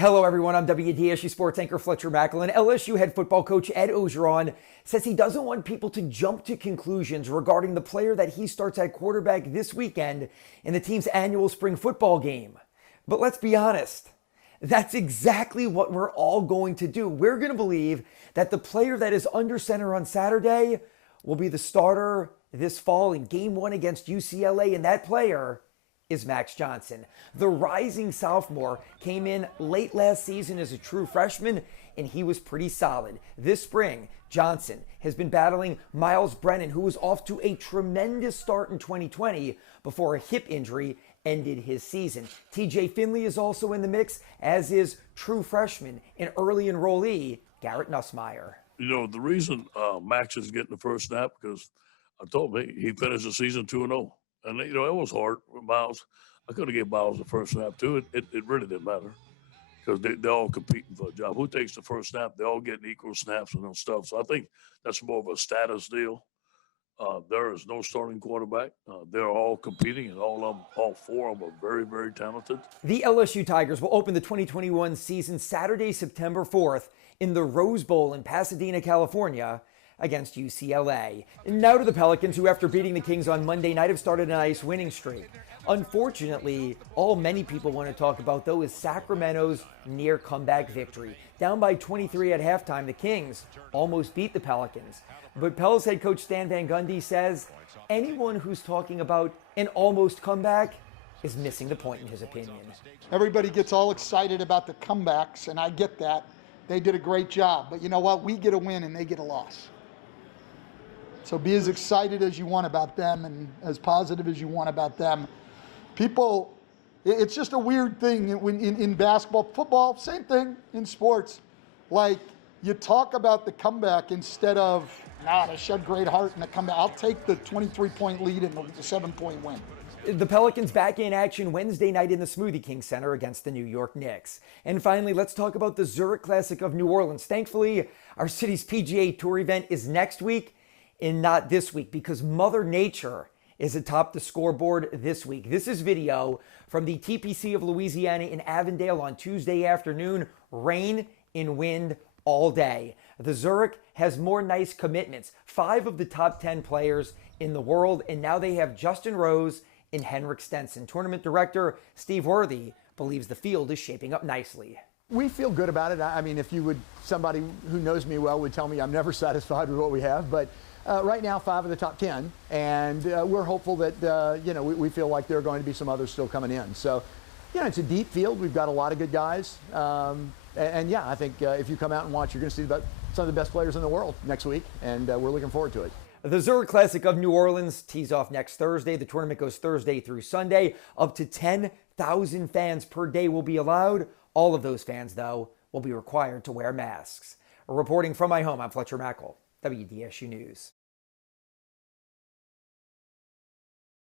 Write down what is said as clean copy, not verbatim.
Hello, everyone. I'm WDSU sports anchor Fletcher Macklin. LSU head football coach Ed Ogeron says he doesn't want people to jump to conclusions regarding the player that he starts at quarterback this weekend in the team's annual spring football game. But let's be honest, that's exactly what we're all going to do. We're going to believe that the player that is under center on Saturday will be the starter this fall in Game 1 against UCLA, and that player is Max Johnson. The rising sophomore came in late last season as a true freshman, and he was pretty solid. This spring, Johnson has been battling Miles Brennan, who was off to a tremendous start in 2020 before a hip injury ended his season. TJ Finley is also in the mix, as is true freshman and early enrollee Garrett Nussmeier. You know, the reason Max is getting the first snap, because I told him he finished the season 2-0. And, you know, it was hard with Miles. I could have given Miles the first snap, too. It really didn't matter because they're all competing for a job. Who takes the first snap? They're all getting equal snaps and stuff. So I think that's more of a status deal. There is no starting quarterback. They're all competing, and all four of them are very, very talented. The LSU Tigers will open the 2021 season Saturday, September 4th in the Rose Bowl in Pasadena, California, against UCLA. And now to the Pelicans, who after beating the Kings on Monday night have started a nice winning streak. Unfortunately, all many people want to talk about, though, is Sacramento's near comeback victory. Down by 23 at halftime, the Kings almost beat the Pelicans. But Pels head coach Stan Van Gundy says anyone who's talking about an almost comeback is missing the point in his opinion. Everybody gets all excited about the comebacks, and I get that. They did a great job. But you know what? We get a win and they get a loss. So be as excited as you want about them and as positive as you want about them. People, it's just a weird thing in basketball, football, same thing in sports. Like, you talk about the comeback instead of, they showed great heart in the comeback. I'll take the 23-point lead and the 7-point win. The Pelicans back in action Wednesday night in the Smoothie King Center against the New York Knicks. And finally, let's talk about the Zurich Classic of New Orleans. Thankfully, our city's PGA Tour event is next week and not this week, because Mother Nature is atop the scoreboard this week. This is video from the TPC of Louisiana in Avondale on Tuesday afternoon. Rain and wind all day. The Zurich has more nice commitments. 5 of the top 10 players in the world, and now they have Justin Rose and Henrik Stenson. Tournament director Steve Worthy believes the field is shaping up nicely. We feel good about it. I mean, somebody who knows me well would tell me I'm never satisfied with what we have, but right now, 5 of the top 10, and we're hopeful that, we feel like there are going to be some others still coming in. So, it's a deep field. We've got a lot of good guys. I think if you come out and watch, you're going to see some of the best players in the world next week, and we're looking forward to it. The Zurich Classic of New Orleans tees off next Thursday. The tournament goes Thursday through Sunday. Up to 10,000 fans per day will be allowed. All of those fans, though, will be required to wear masks. Reporting from my home, I'm Fletcher Mackel, WDSU News.